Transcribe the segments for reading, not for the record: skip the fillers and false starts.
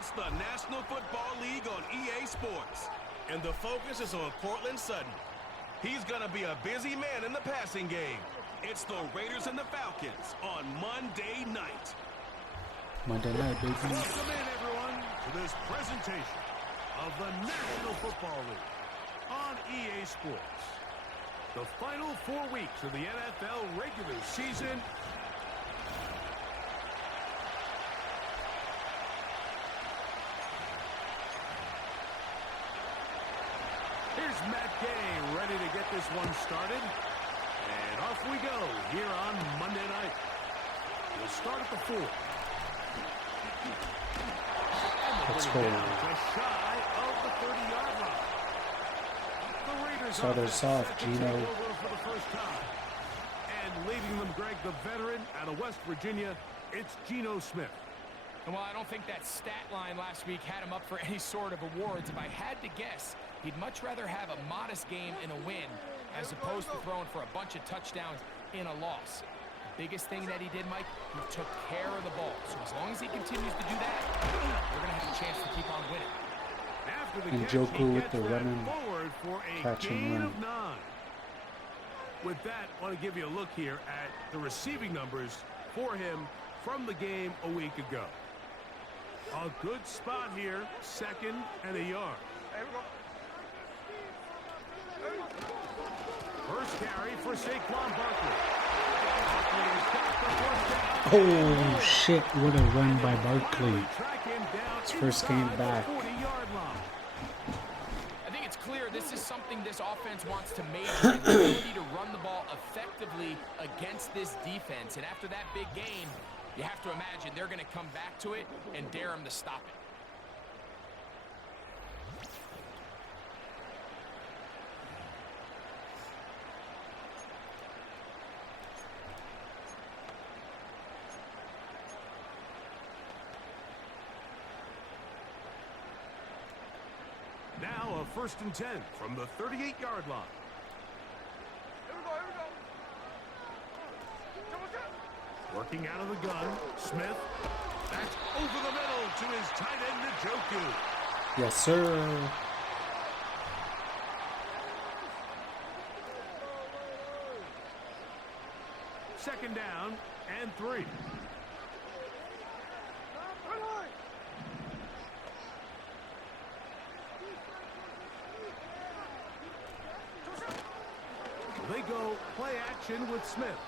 It's the National Football League on EA Sports. And the focus is on Courtland Sutton. He's going to be a busy man in the passing game. It's the Raiders and the Falcons on Monday night. Monday night, baby. Welcome in, everyone, to this presentation of the National Football League on EA Sports. The final 4 weeks of the NFL regular season. Here's Matt Gay ready to get this one started. And off we go here on Monday night. We'll start at the 4. Let's go. Just shy of the 30-yard line. The Raiders Start us off, Geno. for the first time. And leading them, Greg, the veteran out of West Virginia, it's Geno Smith. Well, I don't think that stat line last week had him up for any sort of awards. If I had to guess, he'd much rather have a modest game in a win as opposed to throwing for a bunch of touchdowns in a loss. The biggest thing that he did, Mike, he took care of the ball. So as long as he continues to do that, we're going to have a chance to keep on winning. After the And catch, Joku he with gets the that running, forward for a catch and gain run. of 9. With that, I want to give you a look here at the receiving numbers for him from the game a week ago. A good spot here, 2nd and a yard. First carry for Saquon Barkley. Oh, shit. What a run by Barkley. His first game back. I think it's clear this is something this offense wants to major in, the ability to run the ball effectively against this defense. And after that big game, you have to imagine they're going to come back to it and dare him to stop it. Now a 1st and 10 from the 38-yard line. Working out of the gun, Smith. That's over the middle to his tight end, Joku. Yes, sir. Second down and 3. They go play action with Smith.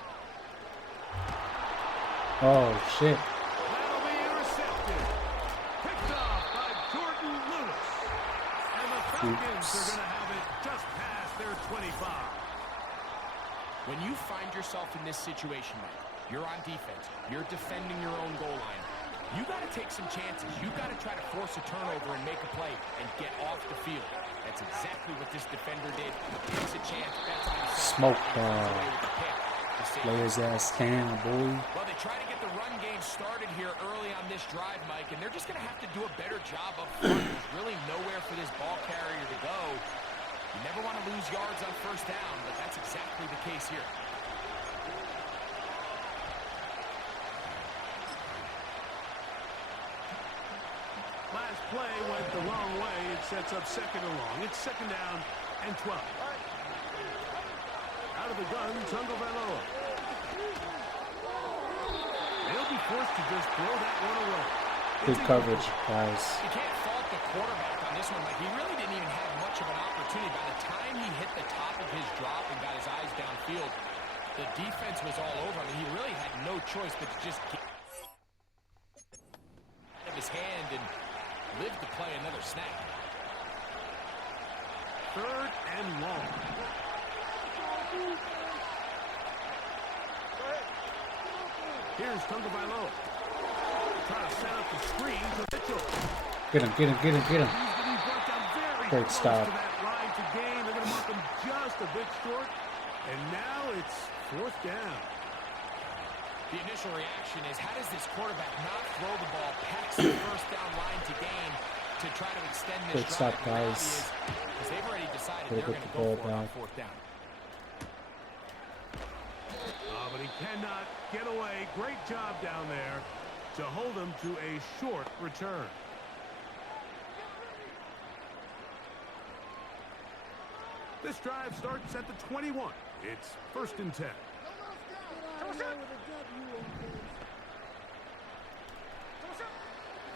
Oh, shit. That'll be intercepted. Picked off by Jordan Lewis. And the Falcons are going to have it just past their 25. When you find yourself in this situation, Mike, you're on defense, you're defending your own goal line, you got to take some chances. You got to try to force a turnover and make a play and get off the field. That's exactly what this defender did. Takes a chance, bets on himself. Smoke Lay his ass down, boy. Well, they try to get the run game started here early on this drive, Mike, and they're just going to have to do a better job up front. There's really nowhere for this ball carrier to go. You never want to lose yards on first down, but that's exactly the case here. Last play went the wrong way. It sets up 2nd and long. It's 2nd down and 12. Out of the gun, Tagovailoa. They'll be forced to just throw that one away. Good coverage, guys. You can't fault the quarterback on this one. Like, he really didn't even have much of an opportunity. By the time he hit the top of his drop and got his eyes downfield, the defense was all over him. He really had no choice but to just get out of his hand and live to play another snap. 3rd and long. Here's Tagovailoa. Trying to set up the screen to Mitchell. Get him. Great stop. That line to gain. They're going to mark him just a bit short. And now it's 4th down. The initial reaction is, how does this quarterback not throw the ball past the first down line to gain to try to extend this Good stop, guys. Because they've already decided Gotta they're get going to the go for ball it on back. 4th down. But he cannot get away. Great job down there to hold him to a short return. This drive starts at the 21. It's 1st and 10.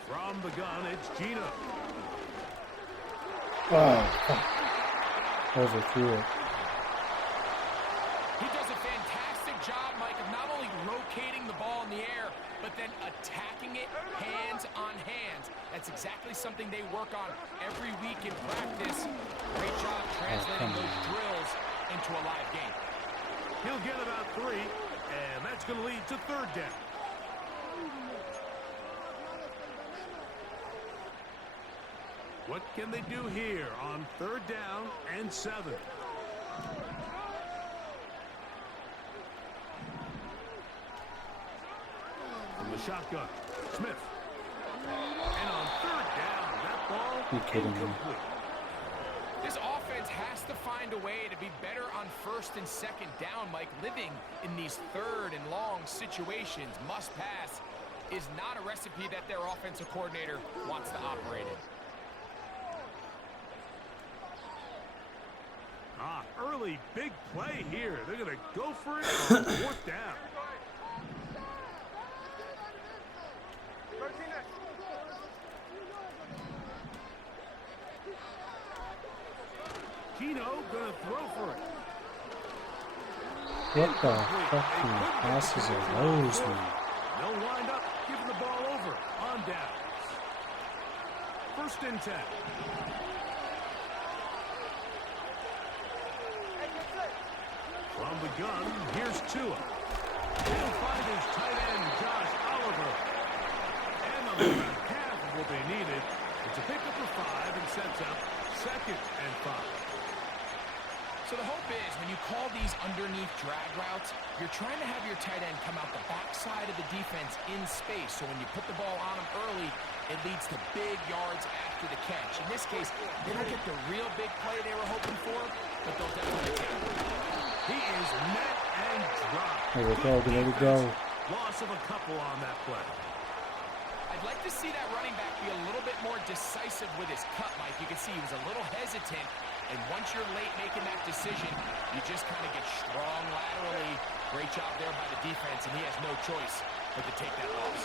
From the gun, it's Geno. Oh, fuck. Overthrew it. He does a fantastic job, Mike, of not only locating the ball in the air, but then attacking it hands on hands. That's exactly something they work on every week in practice. Great job translating those drills into a live game. He'll get about 3, and that's going to lead to 3rd down. What can they do here on 3rd down and 7? From the shotgun, Smith. And on 3rd down, that ball incomplete. This offense has to find a way to be better on 1st and 2nd down, Mike. Living in these 3rd and long situations, must pass, is not a recipe that their offensive coordinator wants to operate in. Early big play here. They're going to go for it on 4th down. Geno going to throw for it. What the fucking passes are those, man? They'll wind up giving the ball over on downs. 1st and 10. From the gun, here's Tua. He'll find his tight end, Josh Oliver. And on about half of what they needed. It's a pickup for 5 and sets up 2nd and 5. So the hope is when you call these underneath drag routes, you're trying to have your tight end come out the backside of the defense in space. So when you put the ball on him early, it leads to big yards after the catch. In this case, they don't get the real big play they were hoping for, but they'll definitely get it. He is met and dropped. There we go, there we go. Loss of a couple on that play. I'd like to see that running back be a little bit more decisive with his cut, Mike. You can see he was a little hesitant, and once you're late making that decision, you just kind of get strong laterally. Great job there by the defense, and he has no choice but to take that loss.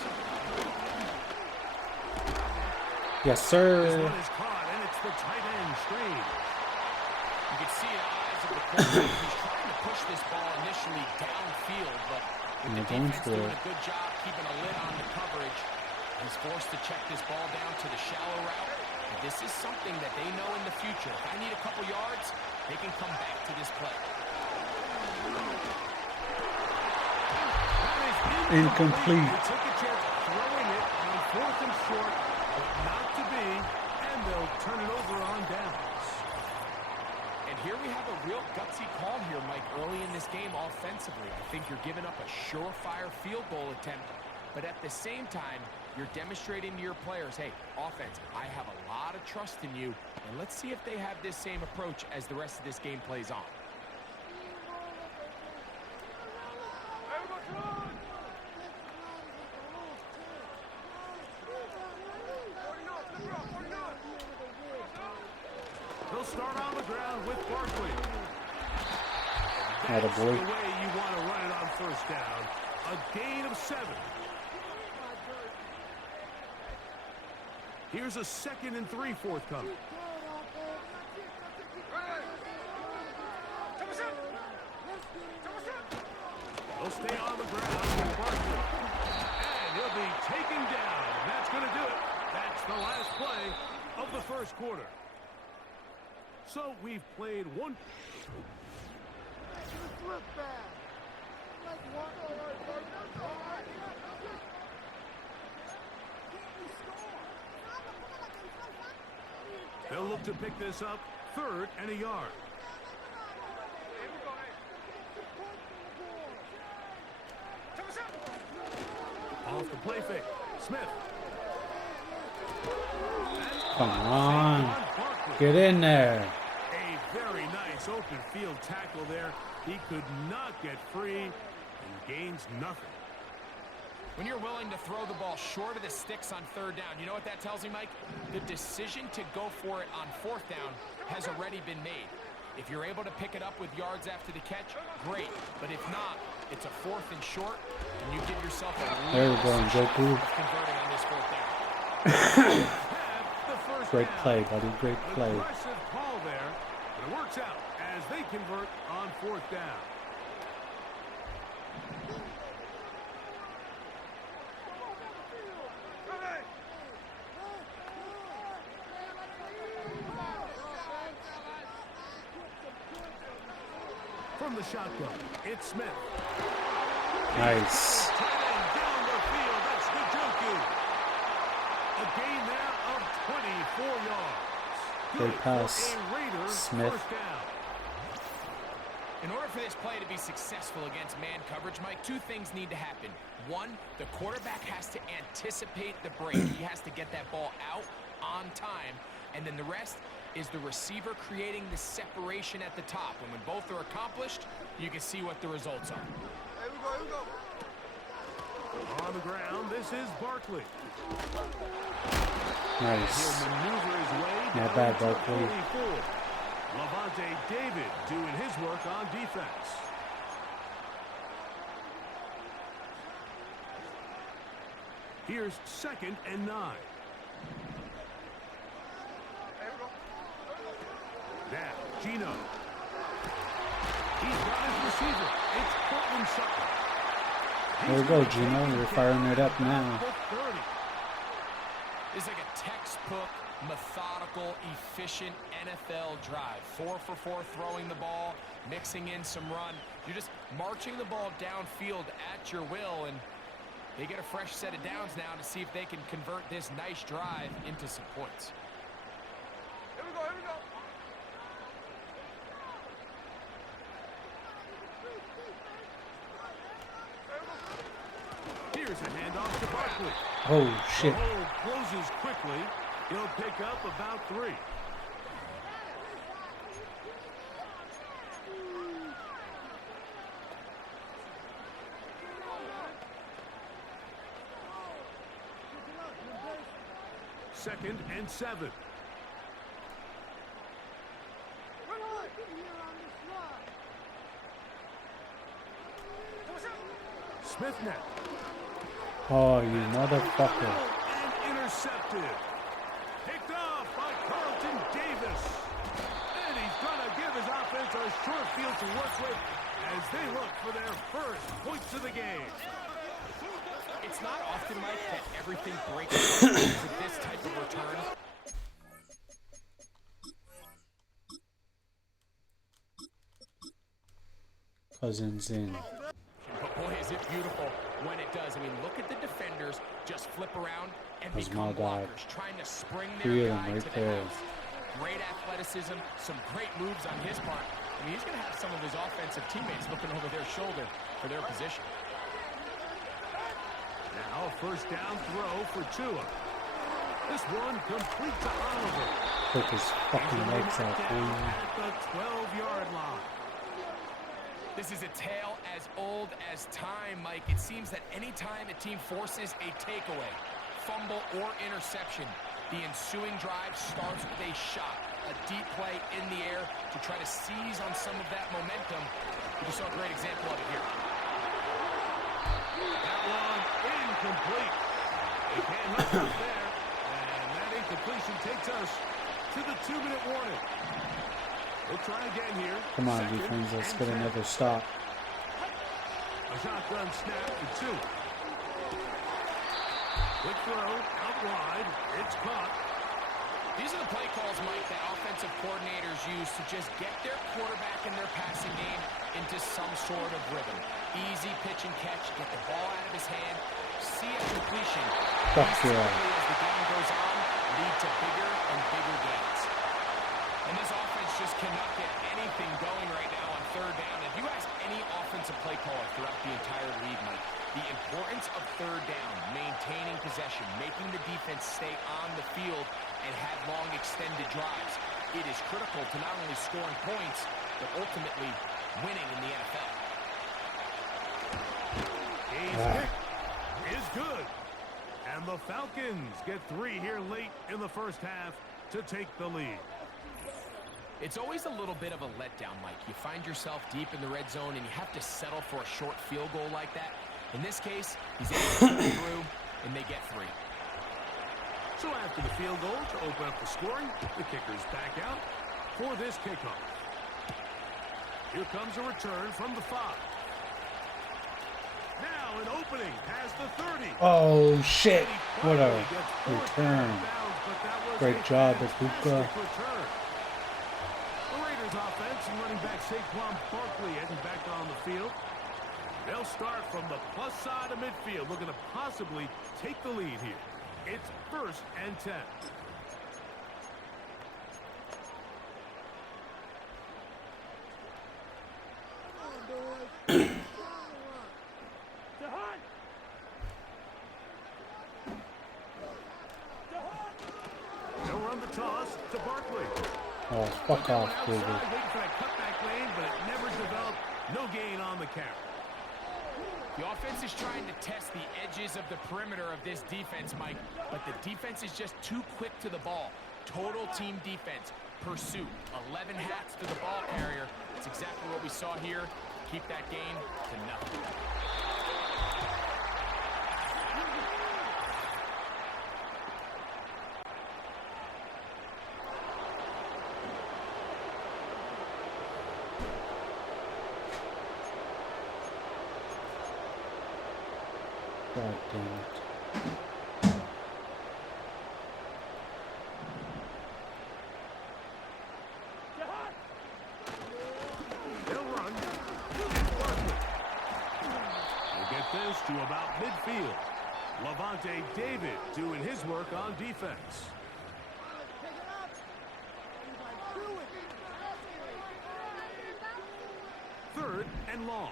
Yes, sir. This one is caught, and it's the tight end screen. You can see in the eyes of the quarterback, he's trying to push this ball initially downfield, but with the defense doing a good job keeping a lid on the coverage, he's forced to check this ball down to the shallow route. And this is something that they know in the future. If I need a couple yards, they can come back to this play. Incomplete. They took a chance throwing it on 4th and short, but not to be, and they'll turn it over on downs. And here we have a real gutsy call here, Mike, early in this game offensively. I think you're giving up a surefire field goal attempt, but at the same time, you're demonstrating to your players, hey, offense, I have a lot of trust in you, and let's see if they have this same approach as the rest of this game plays on. They'll start on the ground with Barkley. That's the way you want to run it on 1st down. A gain of 7. Here's a 2nd and 3 forthcoming. They'll stay on the ground with Barkley. And he'll be taken down. And that's going to do it. That's the last play of the 1st quarter. So we've played one. They'll look to pick this up 3rd and a yard. Off the play fake. Smith. Come on. Get in there. A very nice open field tackle there. He could not get free and gains nothing. When you're willing to throw the ball short of the sticks on 3rd down, you know what that tells me, Mike? The decision to go for it on 4th down has already been made. If you're able to pick it up with yards after the catch, great. But if not, it's a 4th and short, and you give yourself a There we go, Joku. converting on this 4th down. Great play, buddy. Great play. Aggressive call there, but it works out as they convert on 4th down. From the shotgun, it's Smith. Nice. Down the field, that's Jeanty. A gain there of 24 yards. Great pass, A Raider Smith. first down. In order for this play to be successful against man coverage, Mike, 2 things need to happen. 1, the quarterback has to anticipate the break. He has to get that ball out on time. And then the rest is the receiver creating the separation at the top. And when both are accomplished, you can see what the results are. Here we go. On the ground, this is Barkley. Nice. He'll maneuver his way Not down bad, to Barkley. 24. Levante David doing his work on defense. Here's 2nd and 9. Now, Geno. He's got his receiver. It's Cortland Sutton. There we go, Geno. You're firing it up now. It's like a textbook, methodical, efficient NFL drive. 4 for 4 throwing the ball, mixing in some run. You're just marching the ball downfield at your will, and they get a fresh set of downs now to see if they can convert this nice drive into some points. Here we go. Here's a handoff to Barkley. Oh, shit. The hole closes quickly. He'll pick up about 3. Second and 7. Smith now. Oh, you motherfucker. And intercepted. Picked off by Carlton Davis. And he's going to give his offense a short field to work with as they look for their first points of the game. It's not often, Mike, that everything breaks down with this type of return. Cousins in. But boy, is it beautiful when it does. I mean, look at the defenders just flip around and That's become my guy. blockers, trying to spring 3 their of them guy right to the there. house. Great athleticism, some great moves on his part. I mean, he's going to have some of his offensive teammates looking over their shoulder for their position. Now, first down throw for Tua. This one complete to Oliver. Took his fucking legs out, Down boy. at the 12-yard line. This is a tale as old as time, Mike. It seems that any time a team forces a takeaway, fumble, or interception, the ensuing drive starts with a shot, a deep play in the air to try to seize on some of that momentum. We just saw a great example of it here. That one incomplete. They can't help it there. And that incompletion takes us to the 2-minute warning. We'll try again here. Come on, Second defense. Let's and get 10. another stop. A shotgun snap for 2. Quick throw, out wide. It's caught. These are the play calls, Mike, that offensive coordinators use to just get their quarterback and their passing game into some sort of rhythm. Easy pitch and catch, get the ball out of his hand, see a completion. Fuck These yeah. typically, as the game goes on, lead to bigger and bigger gains. And this offense just cannot get anything going right now on 3rd down. If you ask any offensive play caller throughout the entire league, Mike, the importance of 3rd down, maintaining possession, making the defense stay on the field and have long extended drives, it is critical to not only scoring points, but ultimately winning in the NFL. His kick is good. And the Falcons get 3 here late in the first half to take the lead. It's always a little bit of a letdown, Mike. You find yourself deep in the red zone, and you have to settle for a short field goal like that. In this case, he's able to get through, and they get 3. So after the field goal to open up the scoring, the kicker's back out for this kickoff. Here comes a return from the 5. Now an opening past the 30. Oh shit! What a return! Great job, Abuka. The Raiders offense and running back Saquon Barkley heading back on the field. They'll start from the plus side of midfield, looking to possibly take the lead here. It's 1st and 10. They'll run the toss to Barkley. Oh, fuck off, Outside, David. waiting for that cutback lane, but it never developed. No gain on the carry. The offense is trying to test the edges of the perimeter of this defense, Mike, but the defense is just too quick to the ball. Total team defense, pursuit, 11 hats to the ball carrier. It's exactly what we saw here. Keep that gain to nothing. God damn it. They'll run. Barkley. We'll get this to about midfield. Levante David doing his work on defense. 3rd and long.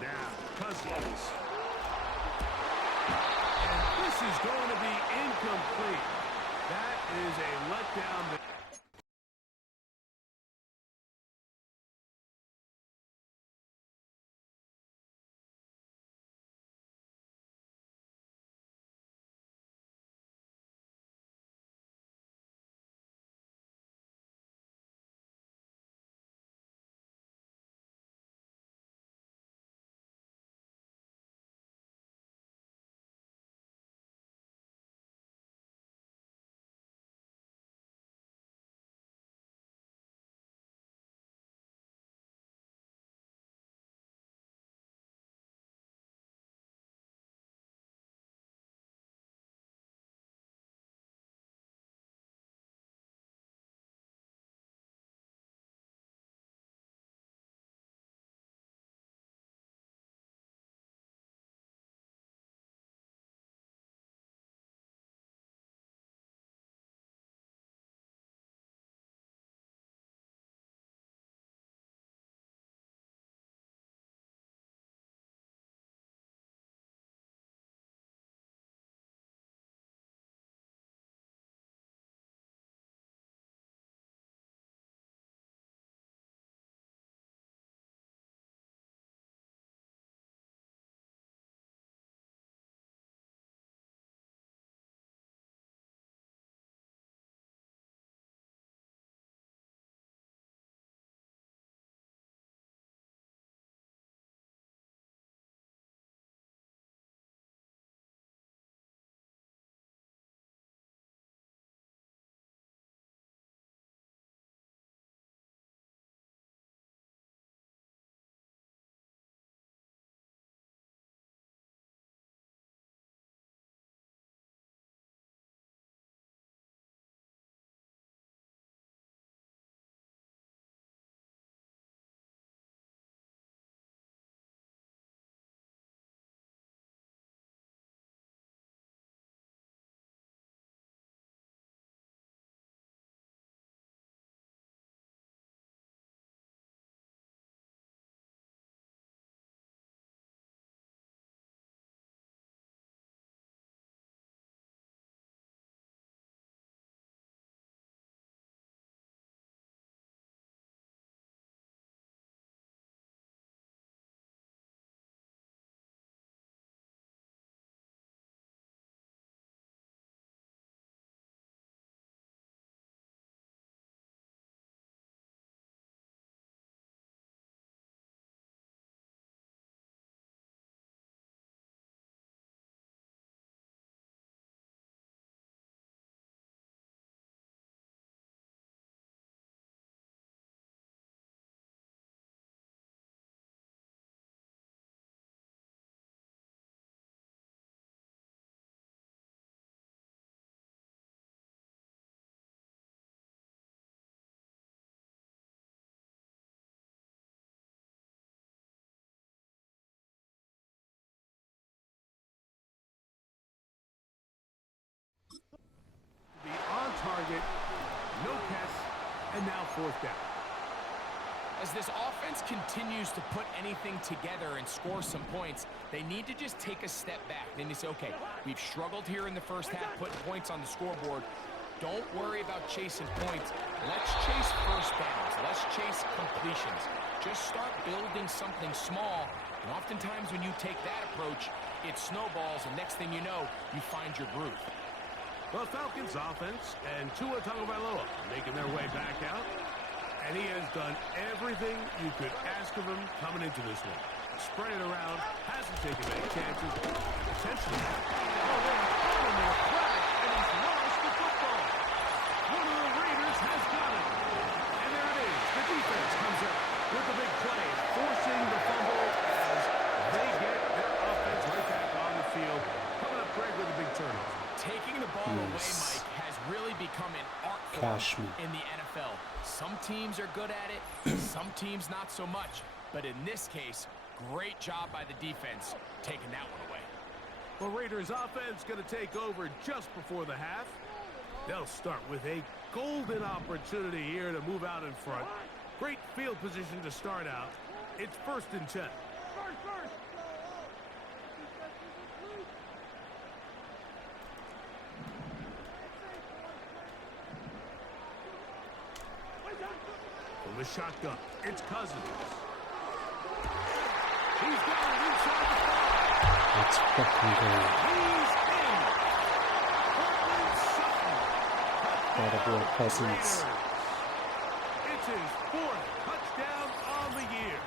Now, Cousins. And this is going to be incomplete. That is a letdown. No catch, and now fourth down. As this offense continues to put anything together and score some points, they need to just take a step back. Then you say, okay, we've struggled here in the first half, putting points on the scoreboard. Don't worry about chasing points. Let's chase first downs. Let's chase completions. Just start building something small. And oftentimes when you take that approach, it snowballs, and next thing you know, you find your groove. The Falcons offense and Tua Tagovailoa making their way back out. And he has done everything you could ask of him coming into this one. Spread it around, hasn't taken any chances. Essentially, and he's lost the football. One of the Raiders has got it. And there it is. The defense comes up with the big play, forcing the fumble as they get their offense right back on the field. Coming up, Greg, with a big turnover. Taking the ball away, Mike, has really become an art form in the NFL. Some teams are good at it, some teams not so much. But in this case, great job by the defense taking that one away. The Raiders offense going to take over just before the half. They'll start with a golden opportunity here to move out in front. Great field position to start out. It's 1st and 10. From the shotgun, it's Cousins. He's got it inside the 5. Let's fucking go. He's in. Gotta go, Cousins. It's his 4th touchdown on the year.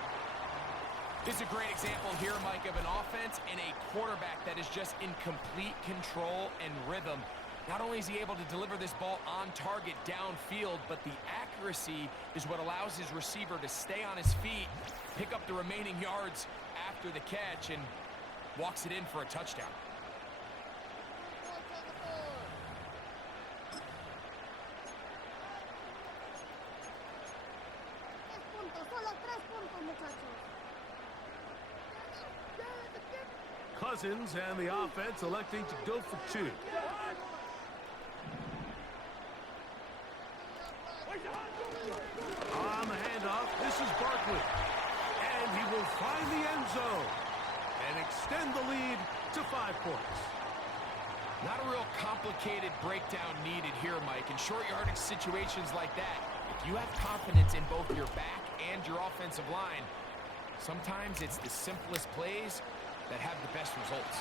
This is a great example here, Mike, of an offense and a quarterback that is just in complete control and rhythm. Not only is he able to deliver this ball on target downfield, but the accuracy is what allows his receiver to stay on his feet, pick up the remaining yards after the catch, and walks it in for a touchdown. Cousins and the offense electing to go for 2. On the handoff, this is Barkley. And he will find the end zone and extend the lead to 5 points. Not a real complicated breakdown needed here, Mike. In short yardage situations like that, if you have confidence in both your back and your offensive line, sometimes it's the simplest plays that have the best results.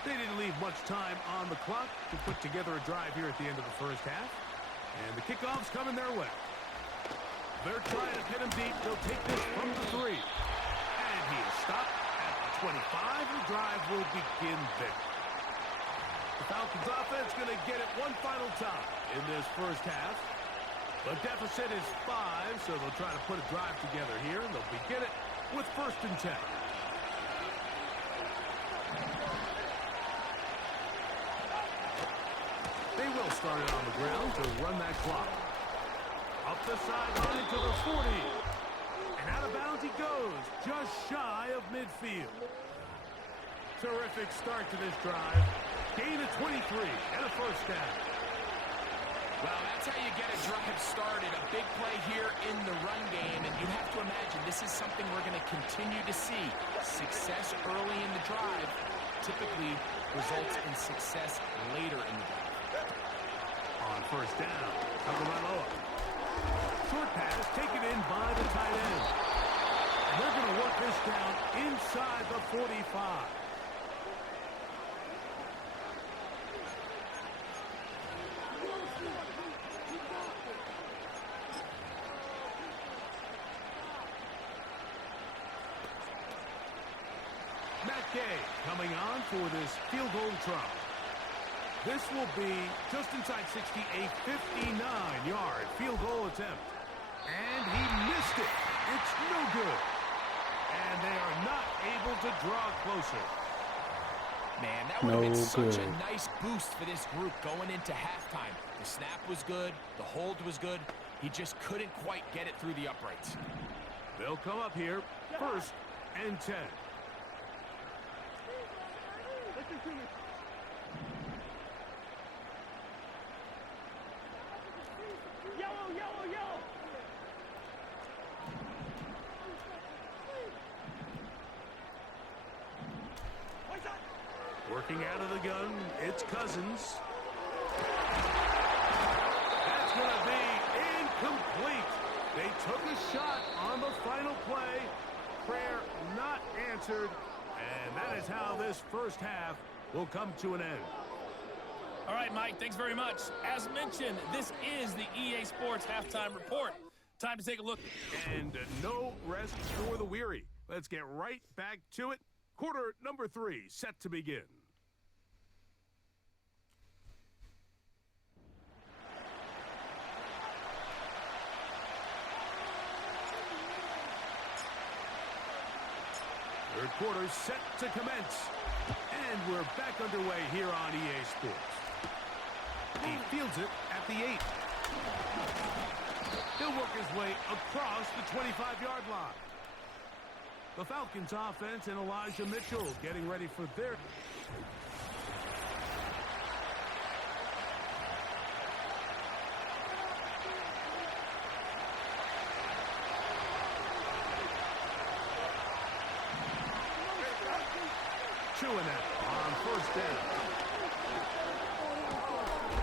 They didn't leave much time on the clock to put together a drive here at the end of the first half. And the kickoff's coming their way. They're trying to pin him deep. They'll take this from the 3. And he is stopped at the 25. The drive will begin there. The Falcons offense going to get it one final time in this first half. The deficit is 5, so they'll try to put a drive together here. And they'll begin it with 1st and 10. They will start it on the ground to run that clock. Up the sideline to the 40. And out of bounds he goes, just shy of midfield. Terrific start to this drive. Gain of 23 and a first down. Well, that's how you get a drive started. A big play here in the run game. And you have to imagine this is something we're going to continue to see. Success early in the drive typically results in success later in the drive. On first down, Tagovailoa. Short pass taken in by the tight end. And they're going to work this down inside the 45. Matt Gay coming on for this field goal try. This will be just inside 60, a 59-yard field goal attempt. And he missed it. It's no good. And they are not able to draw closer. Man, that would have been such a nice boost for this group going into halftime. The snap was good. The hold was good. He just couldn't quite get it through the uprights. They'll come up here. 1st and 10. Working out of the gun, it's Cousins. That's going to be incomplete. They took a shot on the final play. Prayer not answered. And that is how this first half will come to an end. All right, Mike, thanks very much. As mentioned, this is the EA Sports Halftime Report. Time to take a look. And no rest for the weary. Let's get right back to it. Quarter number 3 set to begin. Third quarter set to commence. And we're back underway here on EA Sports. He fields it at the 8. He'll work his way across the 25-yard line. The Falcons offense and Elijah Mitchell getting ready for their... Chewing it on 1st down.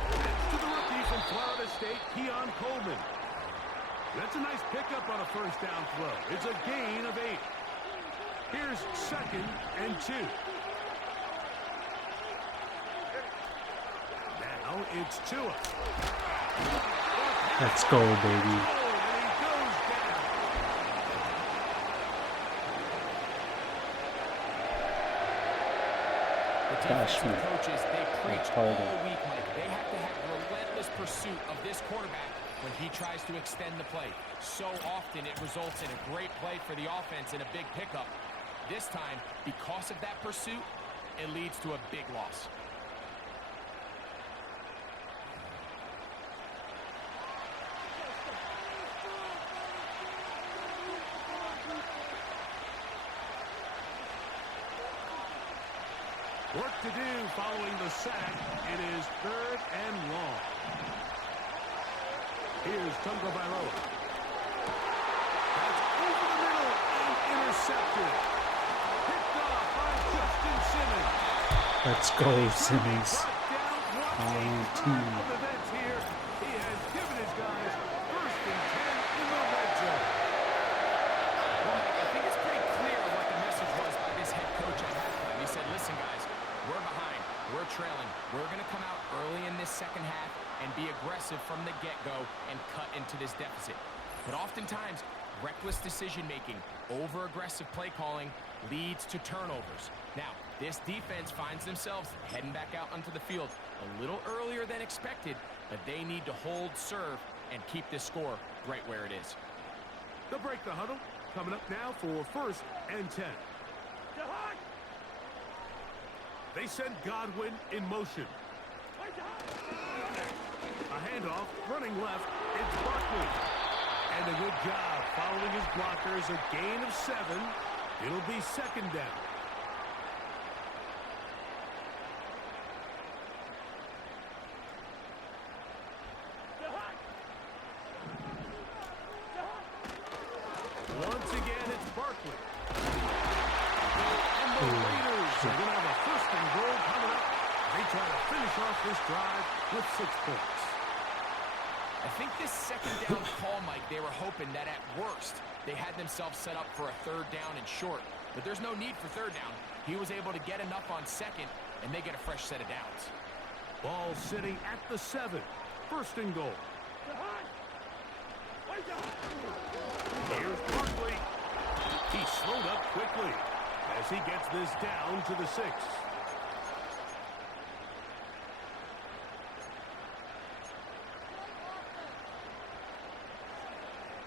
It's to the rookie from Florida State, Keon Coleman. That's a nice pickup on a 1st down throw. It's a gain of 8. Here's 2nd and 2. Now it's Tua. Let's go, baby. Defensive coaches, they preach all week, Mike. They have to have relentless pursuit of this quarterback when he tries to extend the play. So often it results in a great play for the offense and a big pickup. This time, because of that pursuit, it leads to a big loss. Work to do following the sack. It is 3rd and long. Here's Tungo Bailoa. That's over the middle and intercepted. Picked off by Justin Simmons. Let's go, Simmons. On team. Here. He has given his guys 1st and 10 in the red zone. Well, I think it's pretty clear what the message was by this head coach at halftime. He said, listen, guys, we're behind. We're trailing. We're going to come out early in this second half and be aggressive from the get-go and cut into this deficit. But oftentimes, reckless decision-making, over-aggressive play calling leads to turnovers. Now, this defense finds themselves heading back out onto the field a little earlier than expected, but they need to hold serve and keep this score right where it is. They'll break the huddle. Coming up now for 1st and 10. They send Godwin in motion. A handoff, running left, it's Barkley. And a good job following his blockers, a gain of 7. It'll be 2nd down. Once again, it's Barkley. And the Raiders are going to have a 1st and goal coming up. They try to finish off this drive with 6 points. I think this 2nd down call, Mike, they were hoping that at worst they had themselves set up for a 3rd down and short. But there's no need for 3rd down. He was able to get enough on 2nd, and they get a fresh set of downs. Ball sitting at the 7. 1st and goal. Here's Barkley. He slowed up quickly as he gets this down to the 6.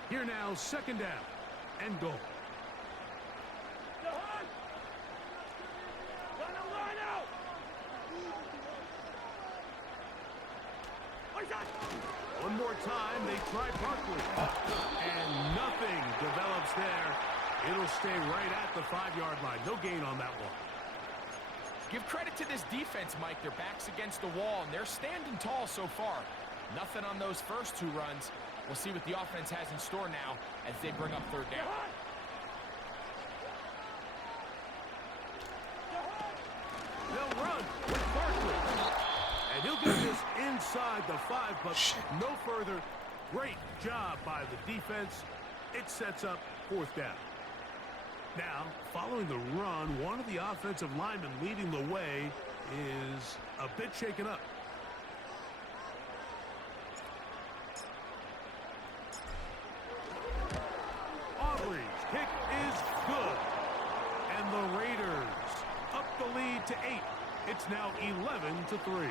Here now, 2nd down and goal. time, they try Barkley. And nothing develops there. It'll stay right at the 5-yard line. No gain on that one. Give credit to this defense, Mike. Their back's against the wall, and they're standing tall so far. Nothing on those first 2 runs. We'll see what the offense has in store now as they bring up 3rd down. They'll run with Barkley. And he'll get this inside the 5, but no further. Great job by the defense. It sets up 4th down. Now, following the run, one of the offensive linemen leading the way is a bit shaken up. Aubry's kick is good. And the Raiders up the lead to 8. It's now 11-3.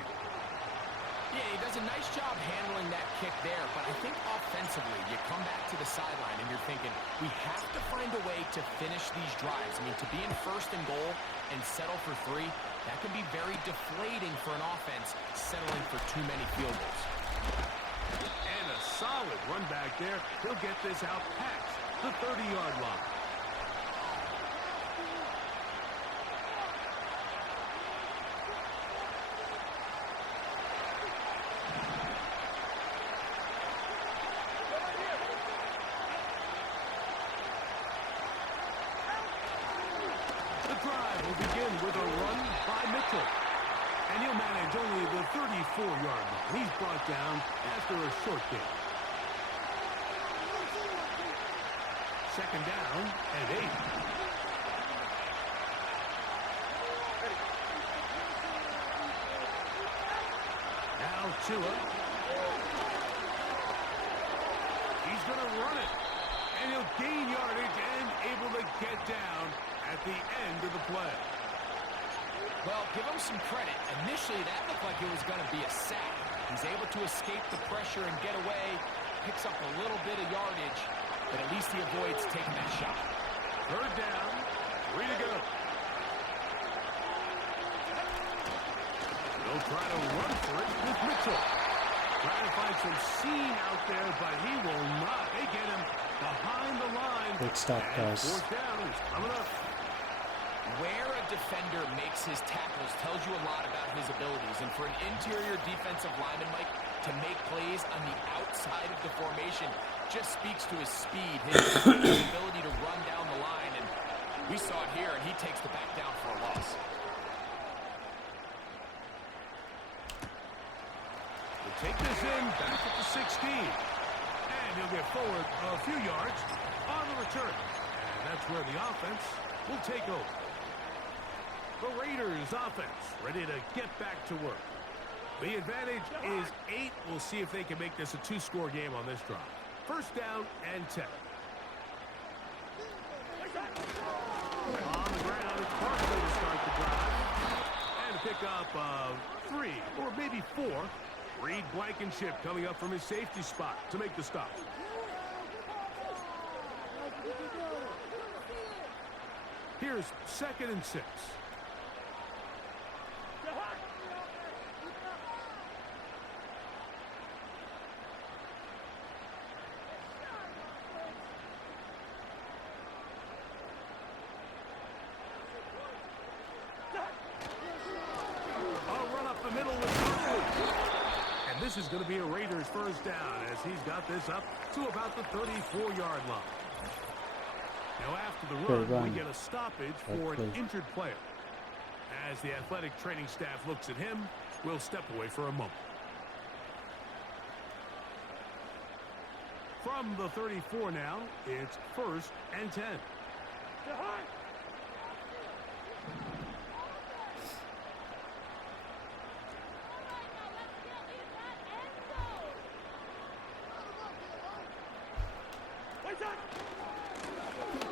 Yeah, he does a nice job handling that kick there, but I think offensively, you come back to the sideline and you're thinking, we have to find a way to finish these drives. I mean, to be in 1st and goal and settle for 3, that can be very deflating for an offense settling for too many field goals. And a solid run back there. He'll get this out past the 30-yard line. With a run by Mitchell. And he'll manage only the 34-yard line. He's brought down after a short gain. 2nd down and 8. Now Tua. He's going to run it. And he'll gain yardage and able to get down at the end of the play. Well, give him some credit. Initially, that looked like it was going to be a sack. He's able to escape the pressure and get away, picks up a little bit of yardage, but at least he avoids taking that shot. 3rd down, 3 to go. They'll try to run for it with Mitchell. Trying to find some seam out there, but he will not. They get him behind the line. Good stop, guys. 4th down is coming up. Where a defender makes his tackles tells you a lot about his abilities. And for an interior defensive lineman, Mike, to make plays on the outside of the formation just speaks to his speed, his ability to run down the line. And we saw it here, and he takes the back down for a loss. We'll take this in, back at the 16. And he'll get forward a few yards on the return. And that's where the offense will take over. The Raiders offense ready to get back to work. The advantage is 8. We'll see if they can make this a 2-score game on this drive. 1st down and 10. On the ground, it's Barkley to start the drive. And a pickup of 3 or maybe 4. Reed Blankenship coming up from his safety spot to make the stop. Here's 2nd and 6. This is going to be a Raiders 1st down as he's got this up to about the 34-yard line. Now after the run, we get a stoppage for an injured player. As the athletic training staff looks at him, we'll step away for a moment. From the 34 now, it's 1st and 10.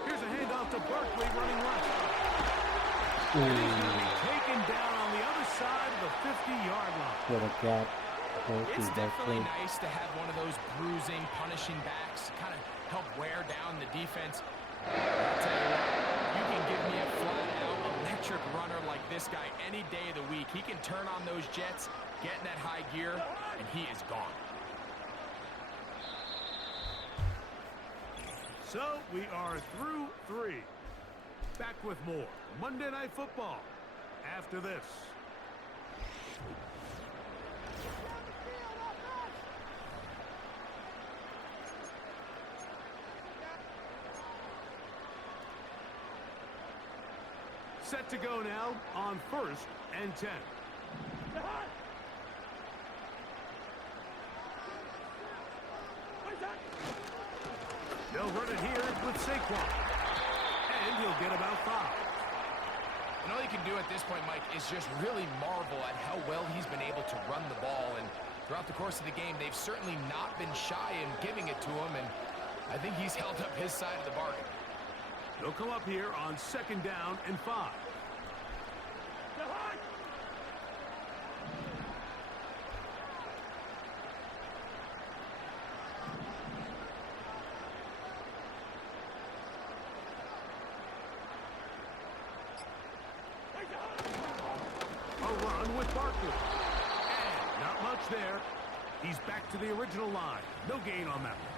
Here's a handoff to Barkley running left. And he's going to be taken down on the other side of the 50-yard line. What a gap. It's definitely nice to have one of those bruising, punishing backs, kind of help wear down the defense. I'll tell you what, you can give me a flat-out electric runner like this guy any day of the week. He can turn on those jets, get in that high gear, and he is gone. So we are through 3. Back with more Monday Night Football after this. Set to go now on 1st and 10. They'll run it here with Saquon. And he'll get about 5. And all you can do at this point, Mike, is just really marvel at how well he's been able to run the ball. And throughout the course of the game, they've certainly not been shy in giving it to him. And I think he's held up his side of the bargain. They'll come up here on 2nd down and 5. A run with Barkley. And not much there. He's back to the original line. No gain on that one.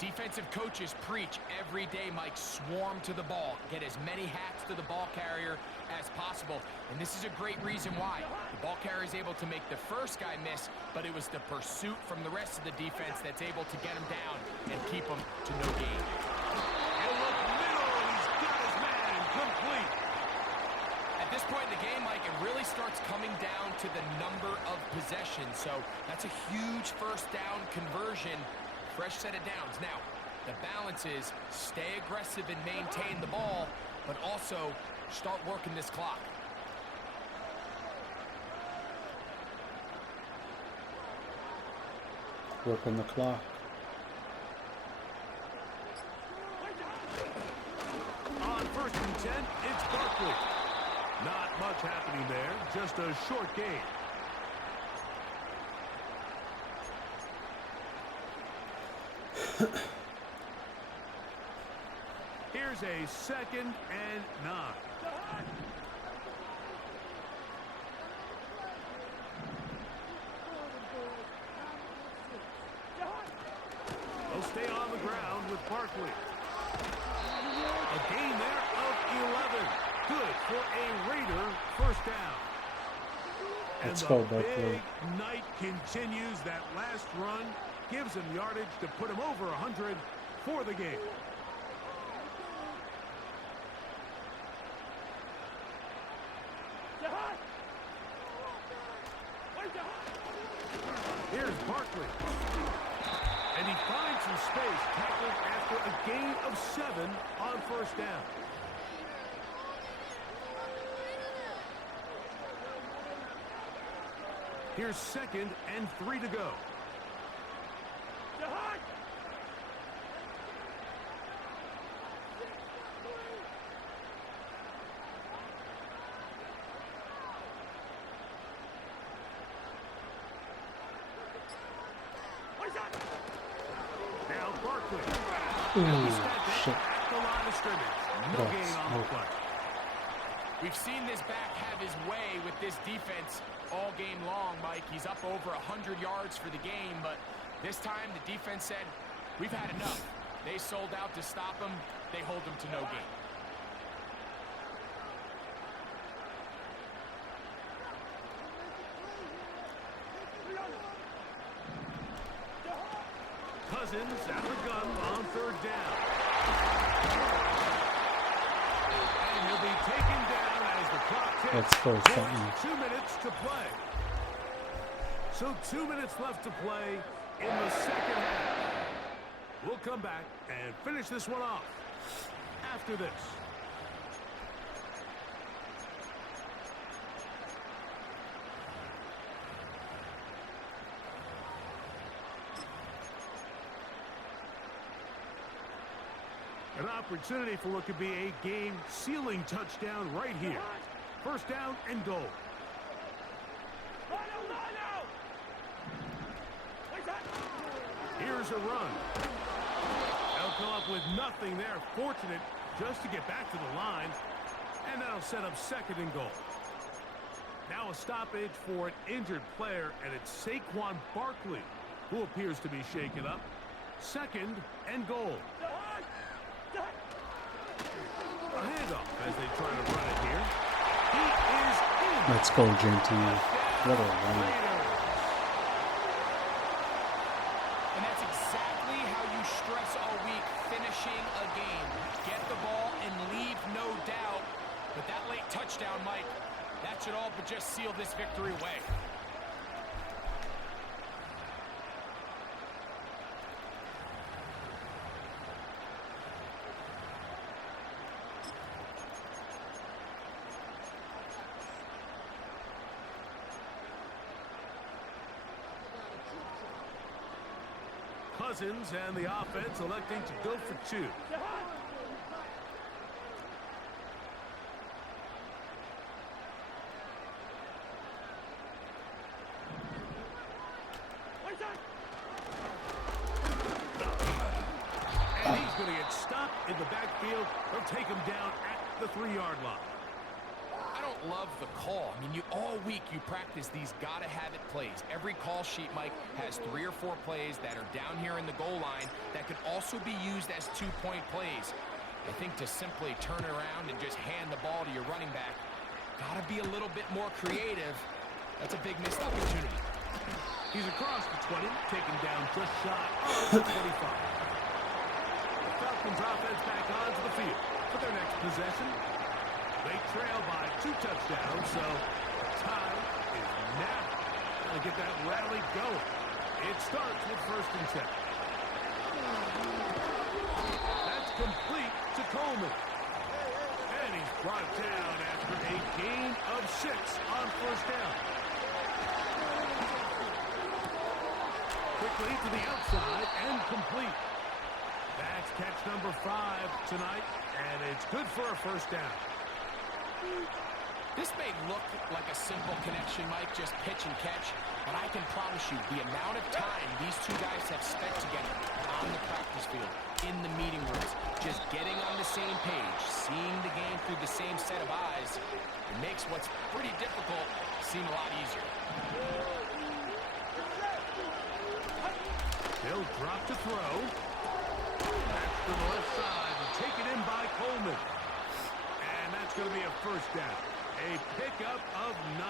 Defensive coaches preach every day, Mike, swarm to the ball. Get as many hats to the ball carrier as possible. And this is a great reason why. The ball carrier is able to make the first guy miss, but it was the pursuit from the rest of the defense that's able to get him down and keep him to no gain. And look middle, he's got his man complete. At this point in the game, Mike, it really starts coming down to the number of possessions. So that's a huge first down conversion. Fresh set of downs. Now, the balance is stay aggressive and maintain the ball, but also start working this clock. Working the clock. On 1st and 10, it's Barkley. Not much happening there, just a short gain. Here's a 2nd and 9. They'll stay on the ground with Barkley. A gain there of 11. Good for a Raider first down. Let's and go, the Barkley. big night continues. That last run gives him yardage to put him over 100 for the game. Here's Barkley. And he finds some space, tackled after a gain of 7 on first down. Here's 2nd and 3 to go. Now Barkley. Ooh, shit. At the line of scrimmage. No gain on the play. We've seen this back have his way with this defense all game long, Mike. He's up over 100 yards for the game, but this time the defense said, we've had enough. They sold out to stop him. They hold him to no gain. Cousins out of the gun on 3rd down. And he'll be taken down as the clock ticks. Let's go, something. 2 minutes to play. So 2 minutes left to play in the second half. We'll come back and finish this one off after this. An opportunity for what could be a game-sealing touchdown right here. First down and goal. Here's a run. They'll come up with nothing there. Fortunate just to get back to the line. And that'll set up 2nd and goal. Now a stoppage for an injured player, and it's Saquon Barkley who appears to be shaken up. 2nd and goal. A handoff as they try to run it here. He is in. Let's go, Jeanty. What a run. And that's exactly how you stress all week, finishing a game. Get the ball and leave no doubt. But that late touchdown, Mike, that should all but just seal this victory away. Cousins and the offense electing to go for two. And he's going to get stopped in the backfield. They'll take him down at the 3-yard line. I don't love the call. I mean, all week you practice these gotta-have-it plays. Every call sheet, Mike, has 3 or 4 plays that are down here in the goal line that could also be used as 2-point plays. I think to simply turn around and just hand the ball to your running back, gotta be a little bit more creative. That's a big missed opportunity. He's across the 20, taken down just shy of the 25. The Falcons offense back onto the field for their next possession. They trail by 2 touchdowns, so time is now. Gotta get that rally going. It starts with 1st and 10. That's complete to Coleman. And he's brought down after a gain of 6 on 1st down. Quickly to the outside and complete. That's catch number 5 tonight, and it's good for a 1st down. This may look like a simple connection, Mike, just pitch and catch, but I can promise you the amount of time these 2 guys have spent together on the practice field, in the meeting rooms, just getting on the same page, seeing the game through the same set of eyes, it makes what's pretty difficult seem a lot easier. They'll drop to throw. That's to the left side and taken in by Coleman. And that's going to be a 1st down. A pickup of 9.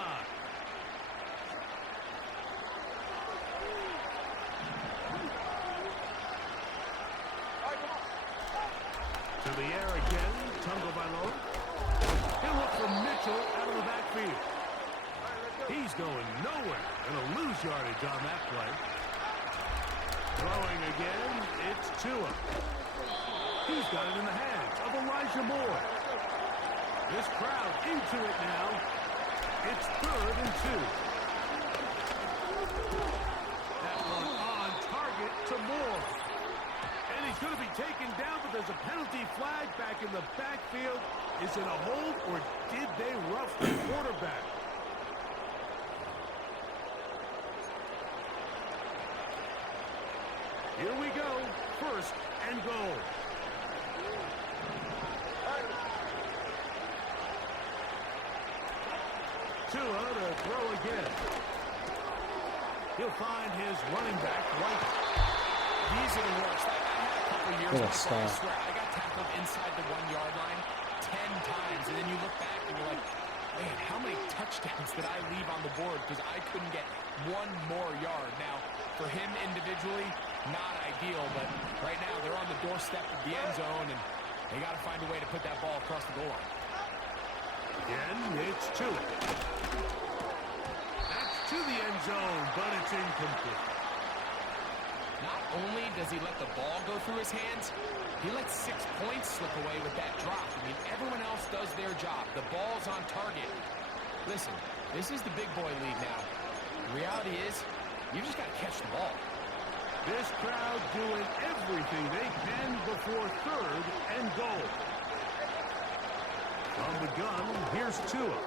To the air again. Tungo Bailon. He'll look for Mitchell out of the backfield. He's going nowhere. Going to lose yardage on that play. Throwing again, it's Tua. He's got it in the hands of Elijah Moore. This crowd into it now. It's 3rd and 2. That one on target to Moore. And he's going to be taken down, but there's a penalty flag back in the backfield. Is it a hold, or did they rough the quarterback? Here we go. 1st and goal. Tua to throw again. He'll find his running back, White. These are the worst. I had a couple years What a ago, I stop. swear, I got tackled inside the 1-yard line 10 times, and then you look back and you're like, man, how many touchdowns did I leave on the board because I couldn't get 1 more yard? Now, for him individually, not ideal, but right now they're on the doorstep of the end zone, and they got to find a way to put that ball across the goal line. Again, it's Tua. That's to the end zone, but it's incomplete. Not only does he let the ball go through his hands, he lets 6 points slip away with that drop. I mean, everyone else does their job. The ball's on target. Listen, this is the big boy league now. The reality is, you just got to catch the ball. This crowd doing everything they can before 3rd and goal. From the gun, here's Tua.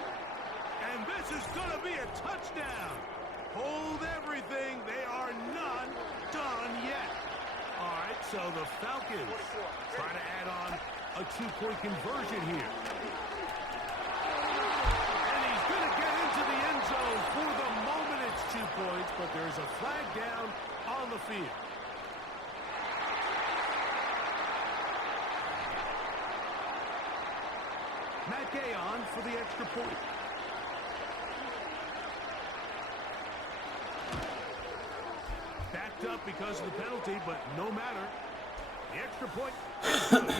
And this is going to be a touchdown. Hold everything. They are not done yet. All right, so the Falcons trying to add on a 2-point conversion here. And he's going to get into the end zone. For the moment, it's 2 points, but there's a flag down on the field. Matt Gay on for the extra point. Backed up because of the penalty, but no matter. The extra point is good.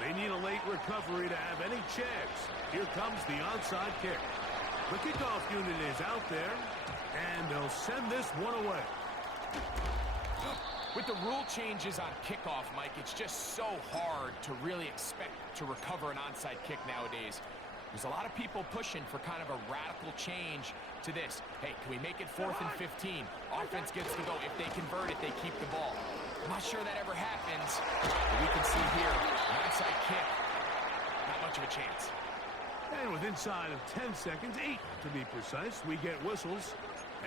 They need a late recovery to have any chance. Here comes the onside kick. The kickoff unit is out there, and they'll send this one away. With the rule changes on kickoff, Mike, it's just so hard to really expect to recover an onside kick nowadays. There's a lot of people pushing for kind of a radical change to this. Hey, can we make it 4th and 15? Offense gets to go. If they convert it, they keep the ball. I'm not sure that ever happens. But we can see here, an onside kick, not much of a chance. And with inside of 10 seconds, 8 to be precise, we get whistles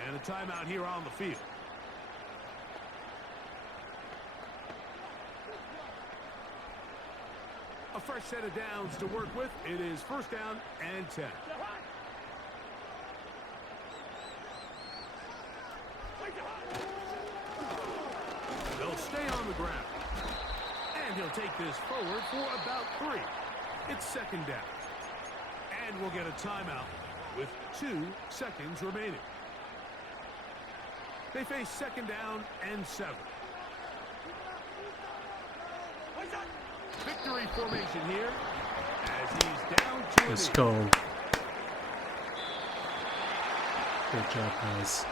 and a timeout here on the field. A fresh set of downs to work with. It is 1st down and 10. They'll stay on the ground. And he'll take this forward for about 3. It's 2nd down. And we'll get a timeout with 2 seconds remaining. They face 2nd down and 7. Victory formation here as he's down to Let's go. Good job, guys.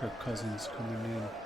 Kirk Cousins coming in.